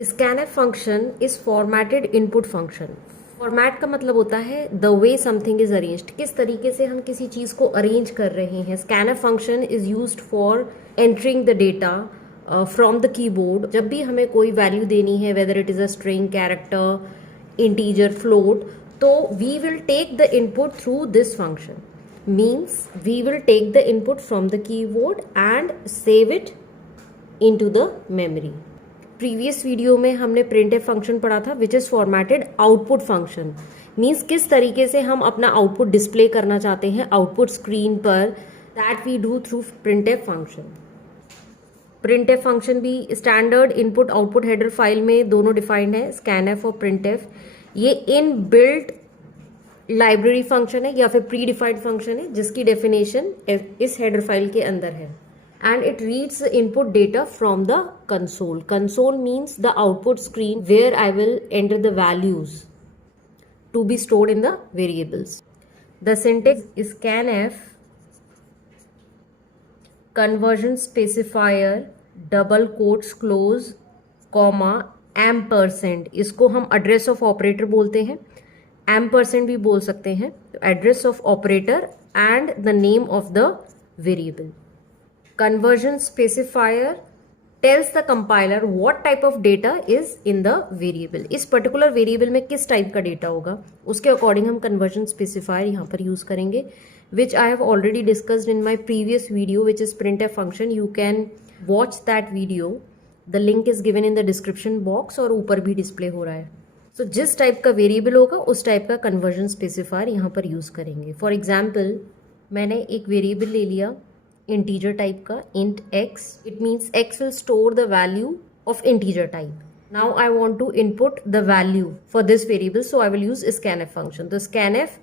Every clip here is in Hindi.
scanf function is formatted input function. Format का मतलब होता है the way something is arranged, किस तरीके से हम किसी चीज को अरेंज कर रहे हैं। scanf function is used for entering the data from the keyboard. जब भी हमें कोई वैल्यू देनी है, whether it is a string, character, integer, float, तो we will take the input through this function. Means we will take the input from the keyboard and save it into the memory. Previous video में हमने प्रिंटफ फंक्शन पढ़ा था which is formatted output function. Means किस तरीके से हम अपना आउटपुट डिस्प्ले करना चाहते हैं आउटपुट स्क्रीन पर, that we do through printf function. Printf function भी standard input output header file में दोनों डिफाइंड है, स्कैनफ और प्रिंटफ। ये इन बिल्ट लाइब्रेरी फंक्शन है या फिर प्री डिफाइंड फंक्शन है जिसकी डेफिनेशन इस हेडर फाइल के अंदर है। And it reads the input data from the console. Console means the output screen where I will enter the values to be stored in the variables. The syntax is scanf conversion specifier double quotes close comma ampersand। इसको हम address of operator बोलते हैं, ampersand भी बोल सकते हैं। तो address of operator and the name of the variable. Conversion specifier tells the compiler what type of data is in the variable। इस पर्टिकुलर वेरिएबल में किस टाइप का डेटा होगा उसके अकॉर्डिंग हम कन्वर्जन स्पेसिफायर यहाँ पर यूज करेंगे, which I have already discussed in my previous video which is printf function. You can watch that video, the link is given in the description box और ऊपर भी डिस्प्ले हो रहा है। सो जिस टाइप का वेरिएबल होगा उस टाइप का कन्वर्जन स्पेसिफायर यहाँ पर यूज करेंगे। फॉर एग्जाम्पल मैंने एक वेरिएबल ले लिया integer type का int x, it means x will store the value of integer type. Now I want to input the value for this variable, so I will use scanf function. The scanf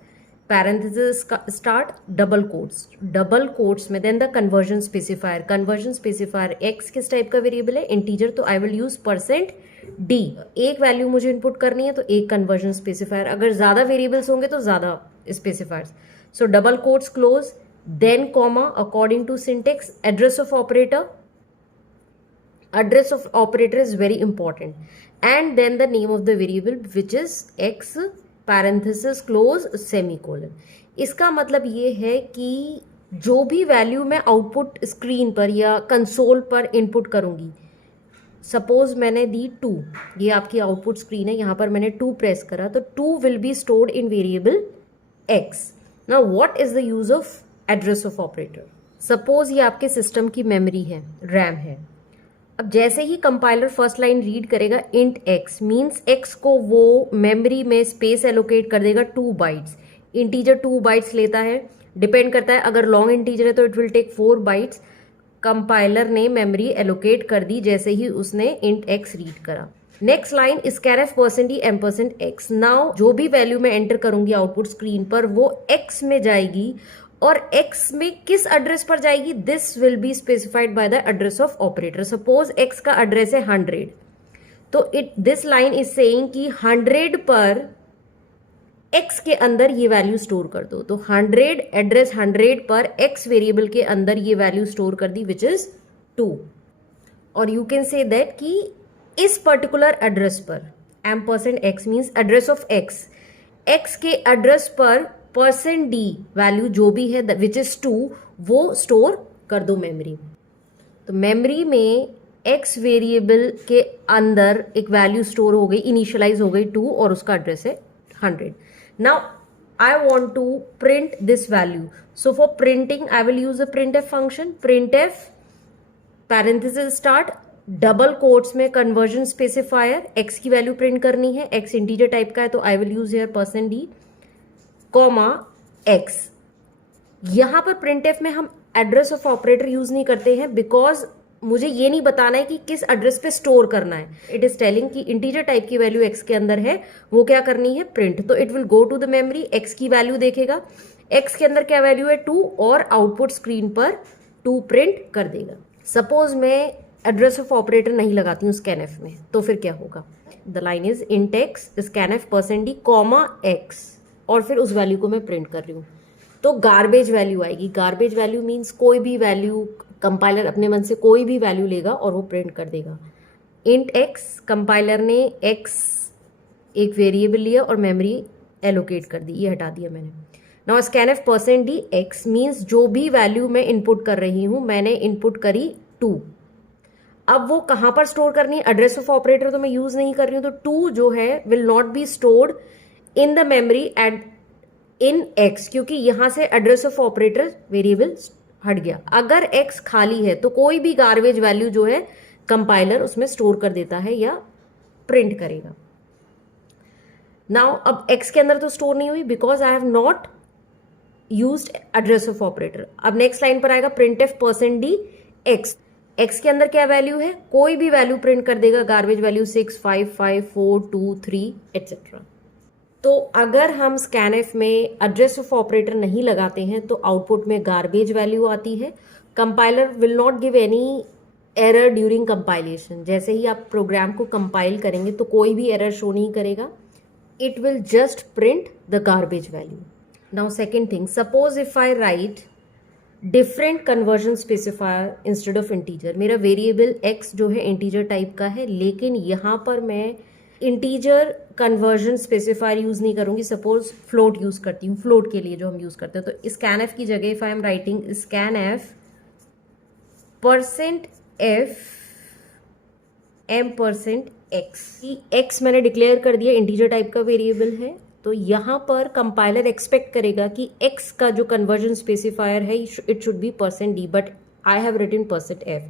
parenthesis start double quotes में then the conversion specifier x किस टाइप का वेरिएबल है, integer, तो I will use %d। एक वैल्यू मुझे इनपुट करनी है तो एक कन्वर्जन स्पेसिफायर, अगर ज्यादा वेरिएबल्स होंगे तो ज्यादा specifiers. So double quotes close, then comma according to syntax address of operator is very important, and then the name of the variable which is x parenthesis close semicolon। इसका मतलब ये है कि जो भी वैल्यू मैं आउटपुट स्क्रीन पर या कंसोल पर इनपुट करूंगी, सपोज मैंने दी 2, ये आपकी आउटपुट स्क्रीन है, यहाँ पर मैंने 2 प्रेस करा तो 2 will be stored in variable x। Now what is the use of address of operator. Suppose ये आपके सिस्टम की मेमोरी है, रैम है। अब जैसे ही कंपाइलर फर्स्ट लाइन रीड करेगा इंट x, मींस x को वो मेमोरी में स्पेस एलोकेट कर देगा 2 बाइट्स। इंटीजर 2 बाइट्स लेता है, डिपेंड करता है, अगर लॉन्ग इंटीजर है तो it will take 4 bytes. Compiler ने मेमोरी एलोकेट कर दी जैसे ही उसने इंट x रीड करा। Next line scanf %d&x। Now जो भी वैल्यू मैं एंटर करूंगी आउटपुट स्क्रीन पर वो x में जाएगी, और x में किस एड्रेस पर जाएगी, this will be specified by the address of operator. Suppose x का एड्रेस है 100, तो दिस लाइन इज सेइंग कि 100 पर x के अंदर ये वैल्यू स्टोर कर दो। तो 100 एड्रेस 100 पर x वेरिएबल के अंदर ये वैल्यू स्टोर कर दी विच इज 2। और यू कैन से दैट कि इस पर्टिकुलर एड्रेस पर %x means address of x के एड्रेस पर %d वैल्यू जो भी है विच इज 2 वो स्टोर कर दो मेमोरी। तो मेमोरी में x वेरिएबल के अंदर एक वैल्यू स्टोर हो गई, इनिशियलाइज हो गई 2 और उसका एड्रेस है 100। Now I want to print this value, so for printing I will use a printf function. printf parenthesis start double quotes में कन्वर्जन स्पेसिफायर, x की वैल्यू प्रिंट करनी है, x इंटीजर टाइप का है तो I will use here %d comma x। यहां पर printf में हम एड्रेस ऑफ ऑपरेटर यूज नहीं करते हैं बिकॉज मुझे ये नहीं बताना है कि किस एड्रेस पे स्टोर करना है। इट इज टेलिंग कि इंटीजर टाइप की वैल्यू x के अंदर है, वो क्या करनी है, प्रिंट। तो it will go to the memory, x की वैल्यू देखेगा, x के अंदर क्या वैल्यू है 2, और आउटपुट स्क्रीन पर 2 प्रिंट कर देगा। सपोज मैं एड्रेस ऑफ ऑपरेटर नहीं लगाती हूँ scanf में, तो फिर क्या होगा, the line is int x scanf %d comma x, और फिर उस वैल्यू को मैं प्रिंट कर रही हूँ तो गार्बेज वैल्यू आएगी। गार्बेज वैल्यू मीन्स कोई भी वैल्यू, कंपाइलर अपने मन से कोई भी वैल्यू लेगा और वो प्रिंट कर देगा। इंट एक्स, कंपाइलर ने एक्स एक वेरिएबल लिया और मेमोरी एलोकेट कर दी, ये हटा दिया मैंने। Now scanf percent D x means जो भी वैल्यू मैं इनपुट कर रही हूँ, मैंने इनपुट करी 2। अब वो कहाँ पर स्टोर करनी है, एड्रेस ऑफ ऑपरेटर तो मैं यूज नहीं कर रही हूँ, तो 2 जो है will not be stored in the memory at in x, क्योंकि यहां से एड्रेस ऑफ ऑपरेटर वेरिएबल हट गया। अगर एक्स खाली है तो कोई भी गार्बेज वैल्यू जो है कंपाइलर उसमें स्टोर कर देता है या प्रिंट करेगा। नाउ अब एक्स के अंदर तो स्टोर नहीं हुई because I have not used address of operator. अब नेक्स्ट लाइन पर आएगा printf percent D x. X के अंदर क्या वैल्यू है, कोई भी वैल्यू प्रिंट कर देगा, गार्बेज वैल्यू 6, 5, 5, 4, 2, 3 एटसेट्रा। तो अगर हम स्कैनफ में एड्रेस ऑफ ऑपरेटर नहीं लगाते हैं तो आउटपुट में गार्बेज वैल्यू आती है। Compiler will not give any error during compilation. जैसे ही आप प्रोग्राम को कंपाइल करेंगे तो कोई भी एरर शो नहीं करेगा, it will just print the garbage value. Now second thing, suppose if I right different conversion specifier instead of integer. मेरा वेरिएबल एक्स जो है इंटीजर टाइप का है, लेकिन यहाँ पर मैं इंटीजर कन्वर्जन स्पेसिफायर यूज नहीं करूंगी। सपोज फ्लोट यूज करती हूँ, फ्लोट के लिए जो हम यूज करते हैं, तो स्कैनफ की जगह if I am writing scanf percent f m percent x, x मैंने डिक्लेयर कर दिया, इंटीजर टाइप का वेरिएबल है, तो यहां पर कंपाइलर एक्सपेक्ट करेगा कि एक्स का जो कन्वर्जन स्पेसिफायर है it should be percent d, but I have written percent f.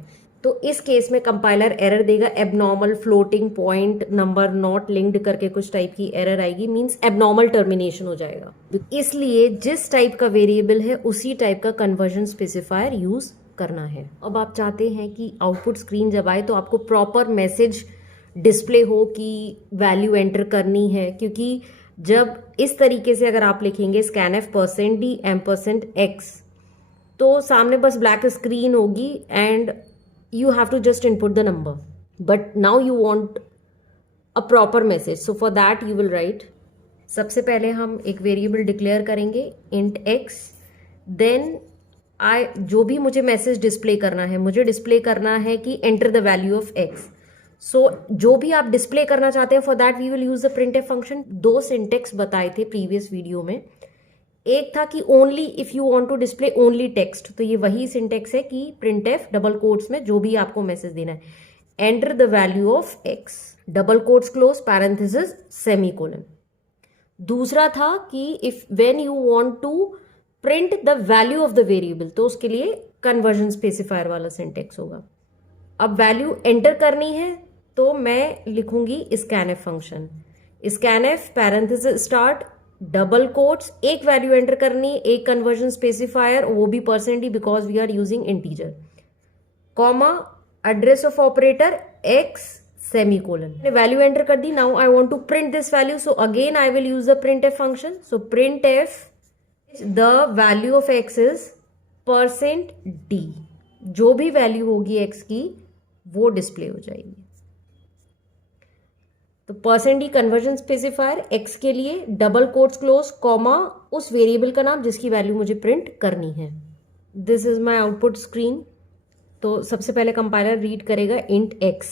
तो इस केस में कंपाइलर एरर देगा, abnormal floating point number not linked करके कुछ टाइप की एरर आएगी, मींस एबनॉर्मल टर्मिनेशन हो जाएगा। इसलिए जिस टाइप का वेरिएबल है उसी टाइप का कन्वर्जन स्पेसिफायर यूज करना है। अब आप चाहते हैं कि आउटपुट स्क्रीन जब आए तो आपको प्रॉपर मैसेज डिस्प्ले हो कि वैल्यू एंटर करनी है, क्योंकि जब इस तरीके से अगर आप लिखेंगे scanf percent d m percent x तो सामने बस ब्लैक स्क्रीन होगी and you have to just input the number, but now you want a proper message, so for that you will write, सबसे पहले हम एक वेरिएबल डिक्लेयर करेंगे int x, then जो भी मुझे मैसेज डिस्प्ले करना है, मुझे डिस्प्ले करना है कि enter the value of x। So जो भी आप डिस्प्ले करना चाहते हैं for that we will use the printf function. 2 syntax बताए थे प्रीवियस वीडियो में, एक था कि only if you want to display only text, तो ये वही सिंटेक्स है कि printf डबल कोट्स में जो भी आपको मैसेज देना है, enter the value of x double quotes close parenthesis semicolon. दूसरा था कि if when you want to print the value of the variable, तो उसके लिए कन्वर्जन स्पेसिफायर वाला सिंटेक्स होगा। अब वैल्यू एंटर करनी है तो मैं लिखूंगी scanf function, scanf parenthesis start double quotes, एक वैल्यू एंटर करनी, एक कन्वर्जन स्पेसिफायर, वो भी percent D because we are using integer, comma address of operator X semicolon. Value enter कर दी, now I want to print this value, so again I will use the printf function. So printf the value of X is percent D, जो भी वैल्यू होगी एक्स की वो डिस्प्ले हो जाएगी। तो percent D conversion specifier x के लिए डबल कोट्स क्लोज कॉमा उस वेरिएबल का नाम जिसकी वैल्यू मुझे प्रिंट करनी है। This is my output screen. तो सबसे पहले कंपाइलर रीड करेगा इंट एक्स,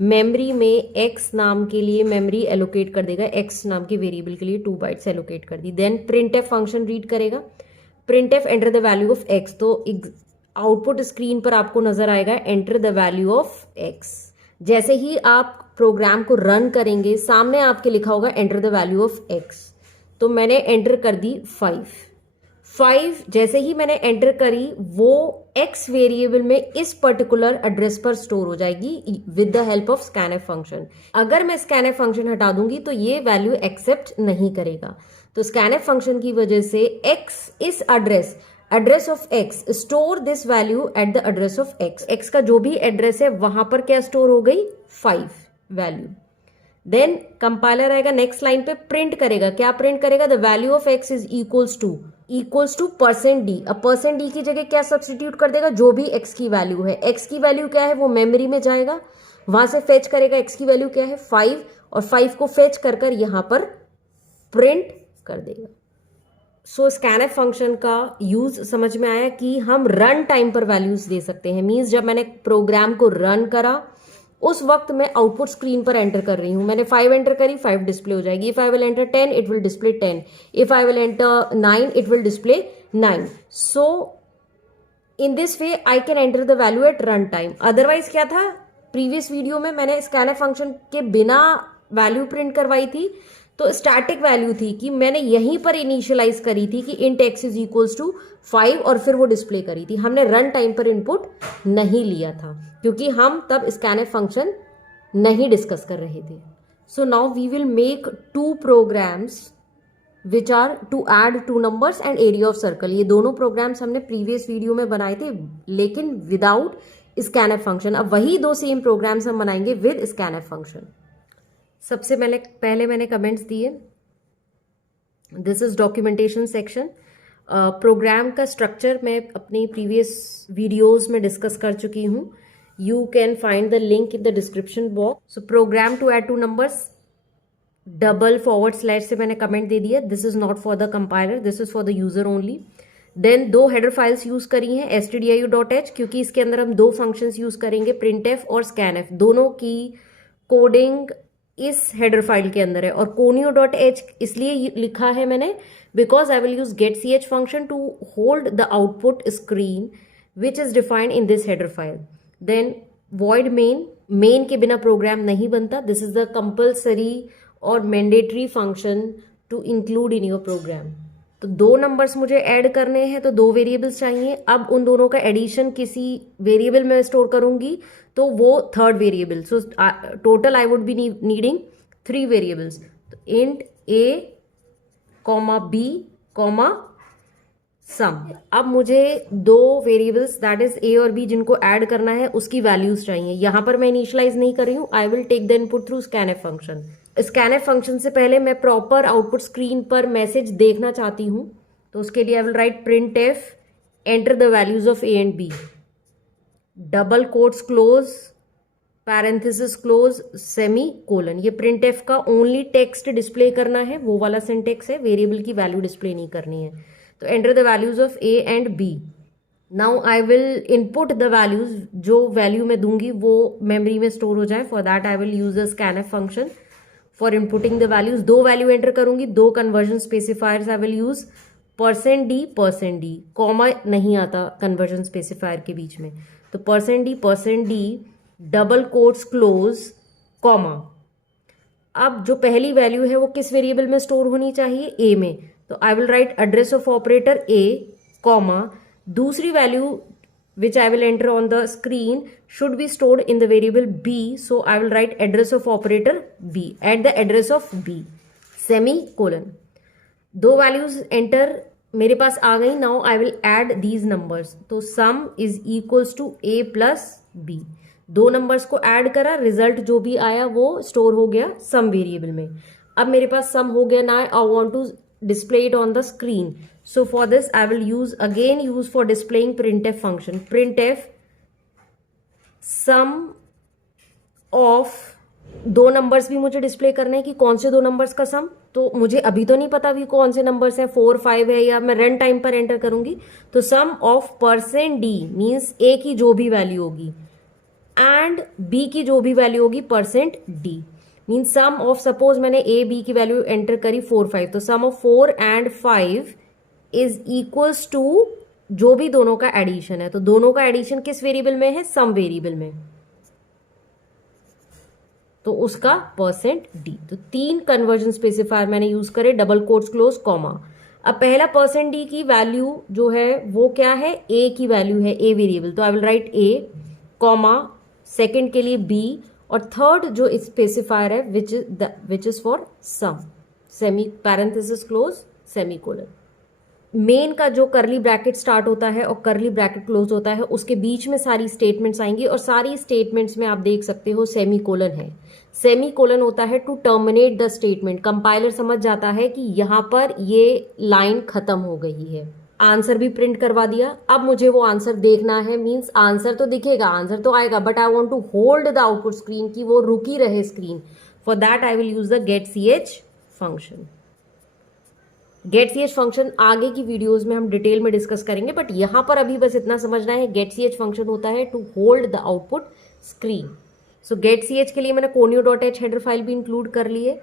मेमोरी में एक्स नाम के लिए मेमोरी एलोकेट कर देगा, एक्स नाम के वेरिएबल के लिए 2 बाइट्स एलोकेट कर दी। देन printf फंक्शन रीड करेगा, printf enter the value of x, तो आउटपुट स्क्रीन पर आपको नजर आएगा enter the value of x. जैसे ही आप प्रोग्राम को रन करेंगे सामने आपके लिखा होगा enter the value of x, तो मैंने एंटर कर दी 5। जैसे ही मैंने एंटर करी वो एक्स वेरिएबल में इस पर्टिकुलर एड्रेस पर स्टोर हो जाएगी with the help of scanf function. अगर मैं स्कैनफ फंक्शन हटा दूंगी तो ये वैल्यू एक्सेप्ट नहीं करेगा, तो स्कैनफ फंक्शन की वजह से एक्स इस address of x store this value at the address of x, x का जो भी एड्रेस है वहां पर क्या स्टोर हो गई 5 वैल्यू। देन कंपाइलर आएगा नेक्स्ट लाइन पे, प्रिंट करेगा, क्या प्रिंट करेगा, the value of X is equals two percent D. अब परसेंट डी की जगह क्या सब्सटीट्यूट कर देगा, जो भी एक्स की वैल्यू है, एक्स की वैल्यू क्या है वो मेमोरी में जाएगा, वहां से फेच करेगा एक्स की वैल्यू क्या है 5, और 5 को फेच कर यहां पर प्रिंट कर देगा। सो स्कैनफ फंक्शन का यूज समझ में आया कि हम रन टाइम पर वैल्यूज दे सकते हैं। मींस जब मैंने प्रोग्राम को रन करा उस वक्त मैं आउटपुट स्क्रीन पर एंटर कर रही हूँ। मैंने 5 एंटर करी, 5 डिस्प्ले हो जाएगी। If I will enter 10 it will display 10, if I will enter 9 it will display 9। So in this way I can enter the value at run time. Otherwise क्या था, प्रीवियस वीडियो में मैंने स्कैनफ फंक्शन के बिना वैल्यू प्रिंट करवाई थी, तो स्टैटिक वैल्यू थी कि मैंने यहीं पर इनिशियलाइज करी थी कि int x is equals to 5 और फिर वो डिस्प्ले करी थी। हमने रन टाइम पर इनपुट नहीं लिया था क्योंकि हम तब स्कैनफ फंक्शन नहीं डिस्कस कर रहे थे। So now we will make 2 programs which are to add 2 numbers and area of circle. ये दोनों प्रोग्राम्स हमने प्रीवियस वीडियो में बनाए थे लेकिन विदाउट स्कैनफ फंक्शन। अब वही 2 सेम प्रोग्राम्स हम बनाएंगे विद स्कैनफ फंक्शन। सबसे पहले मैंने कमेंट्स दिए, this is documentation section. Program का स्ट्रक्चर मैं अपनी प्रीवियस वीडियोस में डिस्कस कर चुकी हूँ। You can find the link in the description box. So program to add 2 numbers, double forward slash से मैंने कमेंट दे दिया, this is not for the compiler, this is for the user only. Then 2 header files use करी हैं stdio.h, क्योंकि इसके अंदर हम 2 फंक्शंस यूज करेंगे, printf और scanf। दोनों की कोडिंग इस हेडर फाइल के अंदर है। और conio.h इसलिए लिखा है मैंने because I will use getch function to hold the output screen which is defined in this header file. Then void main के बिना प्रोग्राम नहीं बनता, दिस इज द कंपल्सरी और mandatory function to include in your program. तो 2 नंबर्स मुझे ऐड करने हैं तो 2 वेरिएबल्स चाहिए। अब उन दोनों का एडिशन किसी वेरिएबल में स्टोर करूंगी तो वो 3rd variable. So total I would be needing 3 variables. तो इंट a, b, सम। अब मुझे 2 वेरिएबल्स दैट इज a और b जिनको ऐड करना है उसकी वैल्यूज चाहिए। यहां पर मैं इनिशियलाइज नहीं कर रही हूं, I will take the input through scanf function. scanf function से पहले मैं प्रॉपर आउटपुट स्क्रीन पर मैसेज देखना चाहती हूं, तो उसके लिए I will write printf enter the values of a and b, double quotes close, parenthesis close, semicolon. ये printf का ओनली टेक्स्ट डिस्प्ले करना है, वो वाला सिंटेक्स है, वेरिएबल की वैल्यू डिस्प्ले नहीं करनी है। तो enter the values of a and b। Now I will input the values, जो वैल्यू मैं दूंगी वो मेमोरी में स्टोर हो जाए। For that I will use the scanf function for inputting the values. 2 value enter करूंगी, 2 conversion specifiers I will use, %d, comma नहीं आता कन्वर्जन स्पेसिफायर के बीच में, तो %d, double quotes close, comma. अब जो पहली वैल्यू है वो किस वेरिएबल में स्टोर होनी चाहिए, a में, तो I will right address of operator a, comma, दूसरी value which I will enter on the screen should be stored in the variable b, so I will write address of operator b at the address of b, semicolon। 2 values enter मेरे पास आ गई। Now I will add these numbers, तो sum is equals to a plus b। 2 numbers को ऐड करा, रिजल्ट जो भी आया वो स्टोर हो गया सम वेरिएबल में। अब मेरे पास सम हो गया ना, I want to display it on the screen, so for this I will use for displaying printf function, printf sum of 2 numbers भी मुझे डिस्प्ले करने हैं कि कौन से 2 नंबर्स का सम, तो मुझे अभी तो नहीं पता भी कौन से नंबर्स हैं, 4 5 है या मैं रन टाइम पर एंटर करूंगी। तो sum of %d means a की जो भी वैल्यू होगी एंड b की जो भी वैल्यू होगी %d mean sum of, suppose मैंने a b की वैल्यू एंटर करी 4 5, तो sum of 4 and 5 is equals to जो भी दोनों का एडिशन है। तो दोनों का एडिशन किस वेरिएबल में है, सम वेरिएबल में, तो उसका %d। तो 3 कन्वर्जन स्पेसिफायर मैंने यूज करे, डबल कोट्स क्लोज, कॉमा। अब पहला %d की वैल्यू जो है वो क्या है, a की वैल्यू है, a वेरिएबल, तो I will write a, comma, second के लिए b, और थर्ड जो स्पेसिफायर है which is for sum, semi parenthesis close, semicolon. Main का जो करली ब्रैकेट स्टार्ट होता है और करली ब्रैकेट क्लोज होता है उसके बीच में सारी स्टेटमेंट्स आएंगी, और सारी स्टेटमेंट्स में आप देख सकते हो सेमीकोलन है। सेमीकोलन होता है to terminate the statement. Compiler समझ जाता है कि यहाँ पर ये लाइन खत्म हो गई है। आंसर भी प्रिंट करवा दिया। अब मुझे वो आंसर देखना है, मीन्स आंसर तो दिखेगा, आंसर तो आएगा, but I want to hold the output screen की वो रुकी रहे screen. For that I will use the getch function. getch function आगे की वीडियोस में हम डिटेल में डिस्कस करेंगे, बट यहां पर अभी बस इतना समझना है, getch फंक्शन होता है to hold the output screen. So get C h के लिए मैंने conio.h हेडर फाइल भी इंक्लूड कर ली है.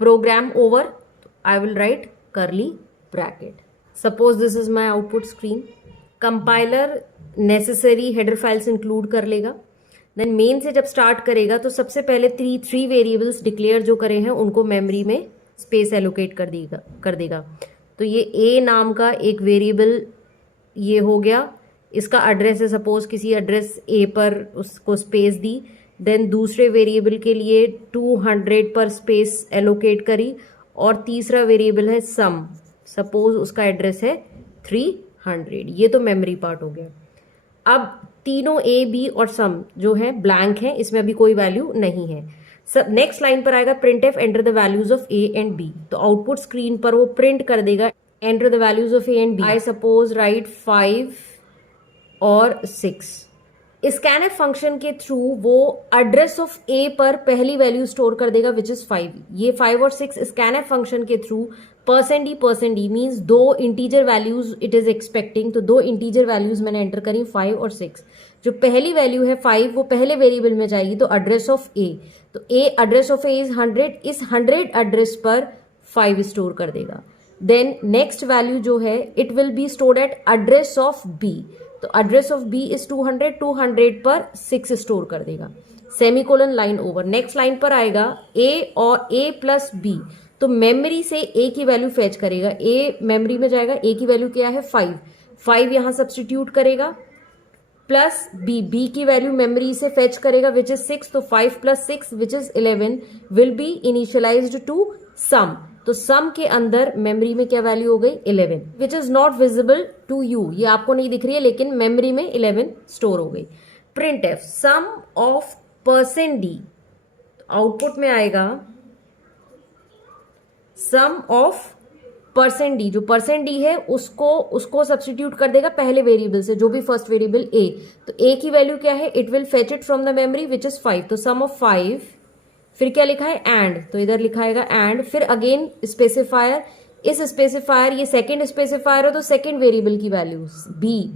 Program over, I will write curly bracket. Suppose this is my output screen. Compiler necessary header files include कर लेगा. देन मेन से जब स्टार्ट करेगा तो सबसे पहले थ्री वेरिएबल्स डिक्लेयर जो करे हैं उनको मेमोरी में स्पेस एलोकेट कर देगा. तो ये ए नाम का एक वेरिएबल ये हो गया, इसका एड्रेस है सपोज किसी एड्रेस ए पर उसको स्पेस दी. देन दूसरे वेरिएबल के लिए 200 पर स्पेस एलोकेट करी और तीसरा वेरिएबल है सम, सपोज उसका एड्रेस है 300. ये तो मेमोरी पार्ट हो गया. अब तीनों ए बी और सम जो है ब्लैंक है, इसमें अभी कोई वैल्यू नहीं है. सब नेक्स्ट लाइन पर आएगा printf enter the values of a and b. तो आउटपुट स्क्रीन पर वो प्रिंट कर देगा enter the values of a and b. I suppose write 5 और 6. स्कैनएफ फंक्शन के थ्रू वो एड्रेस ऑफ ए पर पहली वैल्यू स्टोर कर देगा विच इज 5. ये 5 और 6 स्कैनएफ फंक्शन के थ्रू %d मीन्स दो integer values it is expecting. तो दो इंटीजर वैल्यूज मैंने एंटर करी 5 और 6. जो पहली वैल्यू है 5 वो पहले वेरिएबल में जाएगी तो एड्रेस ऑफ ए. तो ए एड्रेस ऑफ ए इज 100. इस 100 एड्रेस पर 5 स्टोर कर देगा. देन नेक्स्ट वैल्यू जो है it will be stored at address of b. तो एड्रेस ऑफ बी इज 200 पर 6 स्टोर कर देगा. Semicolon line over. Next line पर आएगा ए और ए प्लस बी. तो मेमोरी से ए की वैल्यू फेच करेगा. ए मेमोरी में जाएगा, ए की वैल्यू क्या है 5 यहां सब्सटीट्यूट करेगा प्लस बी की वैल्यू मेमोरी से फेच करेगा विच इज 6. तो 5 + 6 which is 11 will be initialized to sum. तो सम के अंदर मेमोरी में क्या वैल्यू हो गई 11 which is not visible to you. ये आपको नहीं दिख रही है लेकिन मेमोरी में 11 स्टोर हो गई. Printf sum of %d. Output में आएगा सम ऑफ %d. जो %d है उसको सब्सटीट्यूट कर देगा पहले वेरिएबल से, जो भी फर्स्ट वेरिएबल ए. तो ए की वैल्यू क्या है it will fetch it from the memory which is 5. तो सम ऑफ 5 फिर क्या लिखा है एंड. तो इधर लिखाएगा एंड फिर अगेन स्पेसिफायर. इस स्पेसिफायर ये सेकेंड स्पेसिफायर है तो सेकेंड वेरिएबल की वैल्यू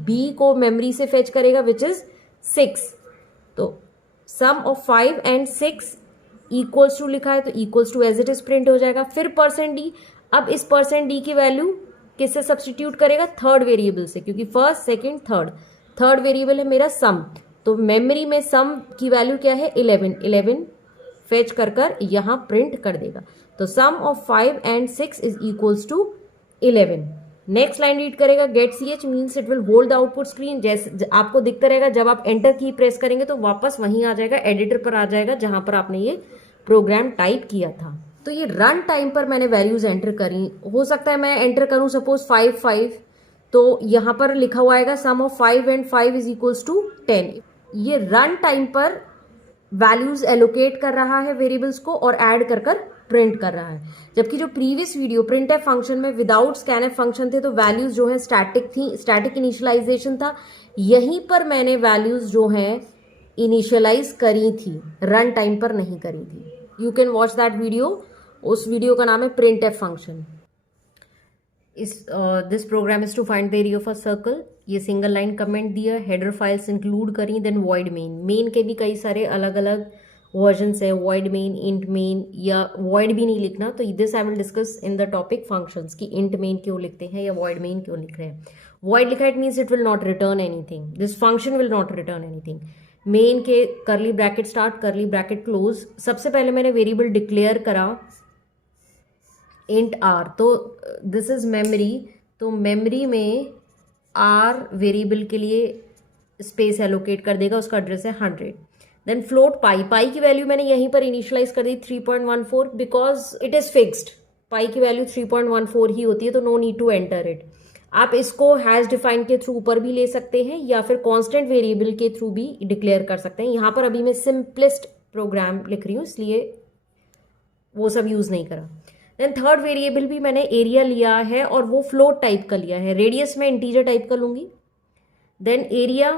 बी को मेमोरी से फेच करेगा विच इज 6. तो sum of 5 and 6 equals to लिखा है तो equals to as it is print हो जाएगा. फिर %d. अब इस %d की वैल्यू किससे सब्सटीट्यूट करेगा थर्ड वेरिएबल से, क्योंकि फर्स्ट सेकेंड थर्ड वेरिएबल है मेरा सम. तो मेमोरी में सम की वैल्यू क्या है 11 फेच कर यहां प्रिंट कर देगा. तो sum of 5 and 6 is equals to 11. Next line read करेगा get C H means it will hold the output screen. जैसे आपको दिखता रहेगा जब आप एंटर की प्रेस करेंगे तो वापस वहीं आ जाएगा, एडिटर पर आ जाएगा जहां पर आपने ये प्रोग्राम टाइप किया था. तो ये रन टाइम पर मैंने वैल्यूज एंटर करी. हो सकता है मैं एंटर करूं सपोज 5 तो यहां पर लिखा हुआ आएगा sum of 5 and 5 is equals to 10. ये रन टाइम पर वैल्यूज एलोकेट कर रहा है वेरिएबल्स को और ऐड कर प्रिंट कर रहा है. जबकि जो previous video print F function में विदाउट स्कैनएफ फंक्शन थे तो वैल्यूज जो है स्टैटिक थी, स्टैटिक इनिशियलाइजेशन था. यहीं पर मैंने वैल्यूज जो हैं इनिशियलाइज करी थी, रन टाइम पर नहीं करी थी. You can watch that video. उस वीडियो का नाम है printf function. This program is to find the area of a circle. ये सिंगल लाइन कमेंट दिया, हेडर फाइल्स इंक्लूड करी. देन वॉइड मेन के भी कई सारे अलग अलग वर्जन्स है, वॉइड मेन, इंट मेन, या वॉइड भी नहीं लिखना. तो this I will discuss in the topic functions कि इंट मेन क्यों लिखते हैं या वॉइड मेन क्यों लिख रहे हैं. वॉइड लिखा it means it will not return anything. This function will not return anything. Main के curly bracket start, curly bracket close. सबसे पहले मैंने वेरिएबल डिक्लेयर करा इंट आर. तो दिस इज मेमोरी. तो मेमोरी में आर वेरिएबल के लिए स्पेस एलोकेट कर देगा, उसका एड्रेस है 100. देन फ्लोट पाई की वैल्यू मैंने यहीं पर इनिशियलाइज कर दी 3.14 because it is fixed. Pi की वैल्यू 3.14 ही होती है तो no need to enter it. आप इसको हैश डिफाइन के थ्रू ऊपर भी ले सकते हैं या फिर कांस्टेंट वेरिएबल के थ्रू भी डिक्लेयर कर सकते हैं. यहाँ पर अभी मैं सिंपलेस्ट प्रोग्राम लिख रही हूँ इसलिए वो सब यूज नहीं करा. देन थर्ड वेरिएबल भी मैंने एरिया लिया है और वो फ्लोट टाइप का लिया है. रेडियस में इंटीजर टाइप का लूंगी. देन एरिया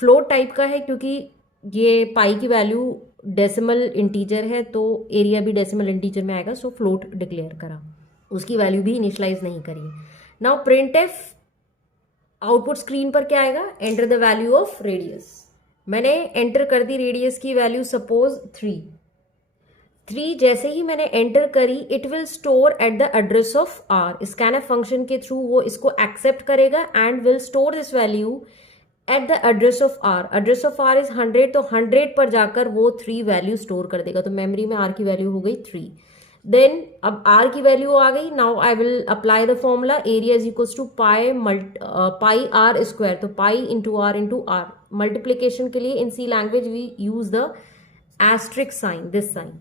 फ्लोट टाइप का है क्योंकि ये पाई की वैल्यू डेसिमल इंटीजर है तो एरिया भी डेसिमल इंटीजर में आएगा. सो फ्लोट डिक्लेयर करा, उसकी वैल्यू भी इनिशियलाइज नहीं करी. Now printf output screen पर क्या आएगा, enter the value of radius. मैंने एंटर कर दी रेडियस की वैल्यू सपोज 3 जैसे ही मैंने एंटर करी it will store at the address of r. Scanf function के थ्रू वो इसको एक्सेप्ट करेगा and will store this value at the address of r. Address of r is 100, तो 100 पर जाकर वो 3 वैल्यू स्टोर कर देगा। तो मेमोरी में आर की वैल्यू हो गई 3। देन अब आर की वैल्यू आ गई। Now I will apply the formula area is equals to pi R square. तो पाई इंटू आर। मल्टीप्लीकेशन के लिए in C language we use the asterisk sign, this sign.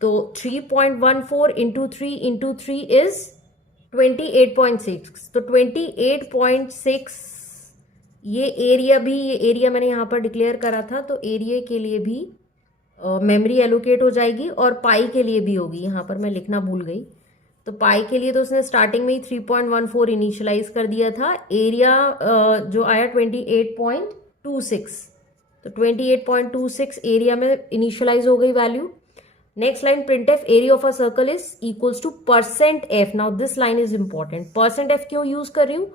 तो 3.14 इंटू 3 इज 28.6। तो 28.6 ये एरिया मैंने यहाँ पर डिक्लेयर करा था, तो एरिया के लिए भी मेमोरी एलोकेट हो जाएगी और पाई के लिए भी होगी। यहाँ पर मैं लिखना भूल गई। तो पाई के लिए तो उसने स्टार्टिंग में ही 3.14 इनिशियलाइज कर दिया था। एरिया जो आया 28.26, तो 28.26 एरिया में इनिशियलाइज हो गई value. Next line printf area of a circle is equals to %f। Now this line is important. %f क्यों यूज कर रही हूँ?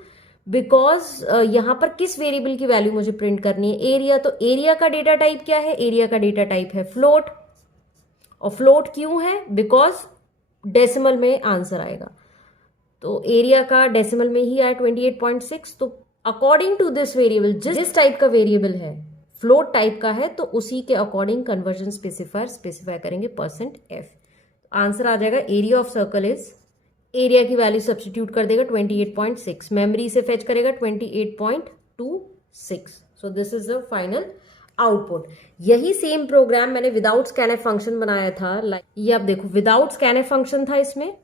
बिकॉज यहाँ पर किस वेरिएबल की वैल्यू मुझे प्रिंट करनी है? एरिया। तो एरिया का डेटा टाइप क्या है? एरिया का डेटा टाइप है फ्लोट। और फ्लोट क्यों है? बिकॉज डेसिमल में आंसर आएगा। तो एरिया का डेसिमल में ही आया 28.6। तो अकॉर्डिंग टू दिस वेरिएबल, जिस टाइप का वेरिएबल है फ्लोट टाइप का है, तो उसी के अकॉर्डिंग कन्वर्जन स्पेसिफाई करेंगे %f। आंसर आ जाएगा area of circle is, area की वैल्यू सब्सटीट्यूट कर देगा 28.6, मेमोरी से फेच करेगा 28.26। So this is the final output. यही सेम प्रोग्राम मैंने विदाउट स्कैनफ फंक्शन बनाया था। ये आप देखो, विदाउट स्कैनफ फंक्शन था। इसमें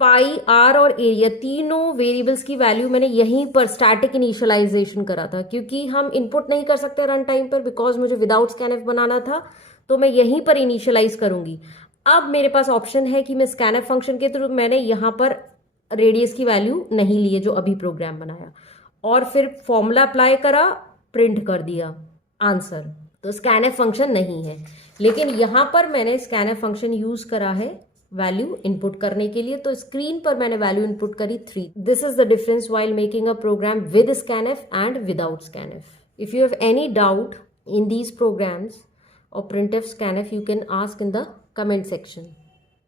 पाई, आर और एरिया तीनों वेरिएबल्स की वैल्यू मैंने यहीं पर स्टैटिक इनिशियलाइजेशन करा था, क्योंकि हम इनपुट नहीं कर सकते रन टाइम पर, बिकॉज मुझे विदाउट स्कैनफ बनाना था। तो मैं यहीं पर इनिशियलाइज करूंगी। अब मेरे पास ऑप्शन है कि मैं स्कैनफ फंक्शन के थ्रू, मैंने यहाँ पर रेडियस की वैल्यू नहीं ली है जो अभी प्रोग्राम बनाया, और फिर फॉर्मूला अप्लाई करा, प्रिंट कर दिया आंसर। तो स्कैनफ फंक्शन नहीं है, लेकिन यहाँ पर मैंने स्कैनफ फंक्शन यूज करा है वैल्यू इनपुट करने के लिए। तो स्क्रीन पर मैंने वैल्यू इनपुट करी 3। This is the difference while making a program with scanf and without scanf. If you have any doubt in these programs or printf scanf, you can ask in the comment section.